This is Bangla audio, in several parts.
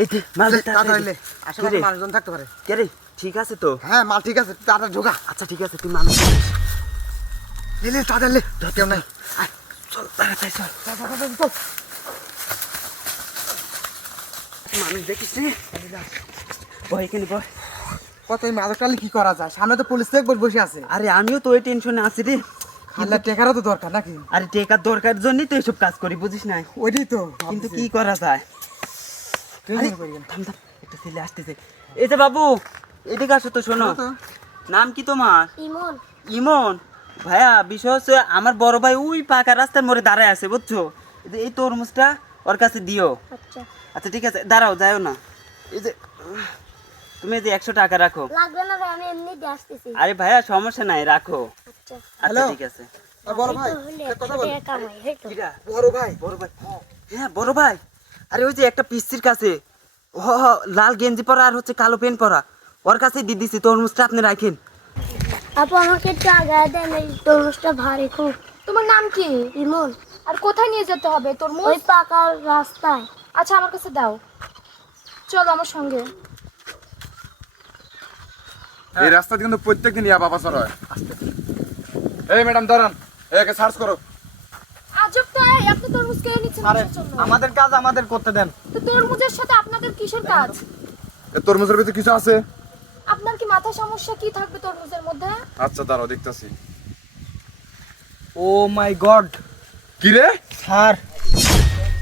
এই যে মাল তাড়াতাড়ি আশেপাশে মানুষজন থাকতে পারে। কে রে ঠিক আছে তো? হ্যাঁ মাল ঠিক আছে, তাড়াতাড়ি ঢোকা। আচ্ছা ঠিক আছে, তুই মানুষ লে তাড়াতাড়ি লে, কেউ নাই। চল তাড়াতাড়ি চল। চল। মানুষ দেখিস রে? বয় এখানে বয়। কত এই মাদক টানলে কি করা যায়? সামনে তো পুলিশ চেক বসে আছে। আরে আমিও তো ওই টেনশনে আছি রে। আল্লাহ টেকারও তো দরকার নাকি? আরে টেকার দরকার জন্যই তো এসব কাজ করি, বুঝিস না? ওইটাই তো, কিন্তু কি করা যায়? টেনশন করি না। থাম থাম, একটা ছেলে আসতেছে। এই যে বাবু, এদিকে আসো তো, শোনো। নাম কি তোমার? ইমন। ইমন। ভাইয়া বিষয় হচ্ছে আমার বড় ভাই ওই পাকা রাস্তার মোড়ে দাঁড়ায় আছে, বুঝছো? এই তরমুজটা ওর কাছে দিও। আচ্ছা আচ্ছা ঠিক আছে, দাঁড়াও, যাও না। এই যে তুমি এই যে 100 টাকা রাখো। লাগবে না ভাই, আমি এমনি দিয়ে আসতেছি। আরে ভাইয়া সমস্যা নাই, রাখো। আচ্ছা আচ্ছা ঠিক আছে। বড় ভাই, কথা বল। কামাই হয়তো। কিরা? বড় ভাই। বড় ভাই, হ্যাঁ বড় ভাই। আরে ওই যে একটা পিস্তির কাছে লাল গেঞ্জি পরা আর হচ্ছে কালো প্যান্ট পরা, ওর কাছে দিয়ে দিছি তরমুজটা, আপনি রাখেন। আপু আমাকে একটু আগায় দেন, এই তরমুজটা ভারী খুব। তোমার নাম কি? ইমন। আর কোথায় নিয়ে যেতে হবে তরমুজ? ওই পাকা রাস্তায়। আচ্ছা আমার কাছে দাও, চলো আমার সঙ্গে। এই রাস্তাতে কিন্তু প্রত্যেকদিন ইয়াবা পাচার হয়। এই ম্যাডাম দাঁড়ান, একে সার্চ করো। আজব তো, এই আপনি তরমুজ কেড়ে নিচ্ছেন আরে কিসের জন্য? আমাদের কাজ আমাদের করতে দেন। তো তরমুজের সাথে আপনাদের কিসের কাজ? এ তরমুজের ভিতরে কিছু আছে? আপনার কি মাথা সমস্যা? কি থাকবে তরমুজের মধ্যে? আচ্ছা দাঁড়াও দেখতাছি। ও মাই গড কি রে, স্যার,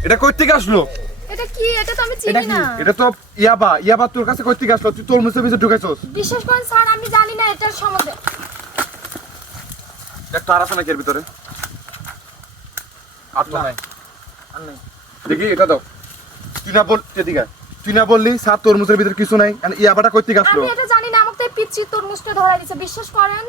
এটা কই থেকে আসলো? এটা কি? এটা তো আমি চিনি না। এটা তো ইয়াবা তোর কাছে কই থেকে আসলো? তুই তরমুজের ভিতরে ঢুকাইছস? বিশ্বাস করেন স্যার, আমি জানি না এটার সম্বন্ধে। একটা আর আছে নাকি এর ভিতরে? আর তো নাই। আর নাই। দেখি এটা দাও। তুই না বল এদিকে আয়। তুই না বললি স্যার তরমুজের ভিতরে কিছু নাই, আর ইয়াবাটা কই থেকে আসলো? আমি এটা জানি না, আমাকে তো এই পিচ্চি তরমুজটা ধরাই দিয়েছে। বিশ্বাস করেন।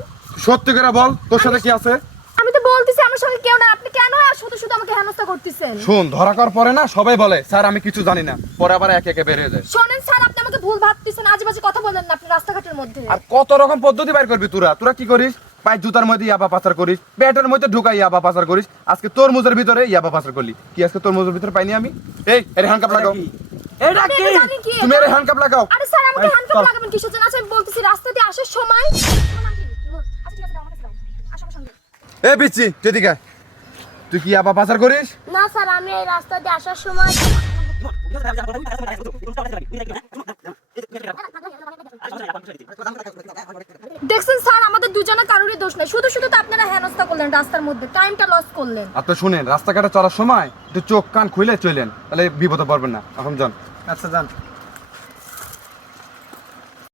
সত্যি করে বল, তোর সাথে কি আছে? আমি তো বলতেছি আমার সঙ্গে কেউ না। আপনি কেন আর শুধু শুধু আমাকে হেনস্থা করতেছেন? শোন, ধরা কর পরে না সবাই বলে স্যার আমি কিছু জানি না, পরে আবার একে একে বের হয়ে যায়। শোনেন স্যার, আপনি আমাকে ভুল ভাবতেছেন। আজেবাজে কথা বলেন না আপনি রাস্তাঘাটের মধ্যে। আর কত রকম পদ্ধতি বাইর করবি তোরা কি করিস? পায়ে জুতার মধ্যে ইয়াবা পাচার করিস, পেটের মধ্যে ঢুকাই ইয়াবা পাচার করিস, আজকে তরমুজের ভিতরে ইয়াবা পাচার করলি। কি আজকে তরমুজের ভিতরে পাইনি আমি? এই এর হ্যান্ডকাপ লাগাও। এটা আপনি কি? এটা জানেন কি? তুমি এর হ্যান্ডকাপ লাগাও। আরে স্যার, আমাকে এই, হ্যান্ডকাপ চল। লাগাবেন কিসের জন্য? আচ্ছা আমি বলতেছি, রাস্তা দিয়ে আসার সময়। তোমার নাম কি? ইমন। আচ্ছা ঠিক আছে, দাও, আমার কাছে দাও। আসো আমার সঙ্গে। এ বিচ্ছি তুই এদিকে আয়। তুই কি ইয়াবা পাচার করিস? না স্যার, আমি এই রাস্তা দিয়ে আসার সময় দেখছেন স্যার, আমাদের দুজনের কারোরই দোষ নাই। শুধু শুধু তো আপনারা হেনস্থা করলেন রাস্তার মধ্যে, টাইমটা লস করলেন। আর তো শুনেন, রাস্তাঘাটে চলার সময় একটু চোখ কান খুলে চলেন, তাহলে বিপদে পড়বেন না। এখন যান। আচ্ছা যান।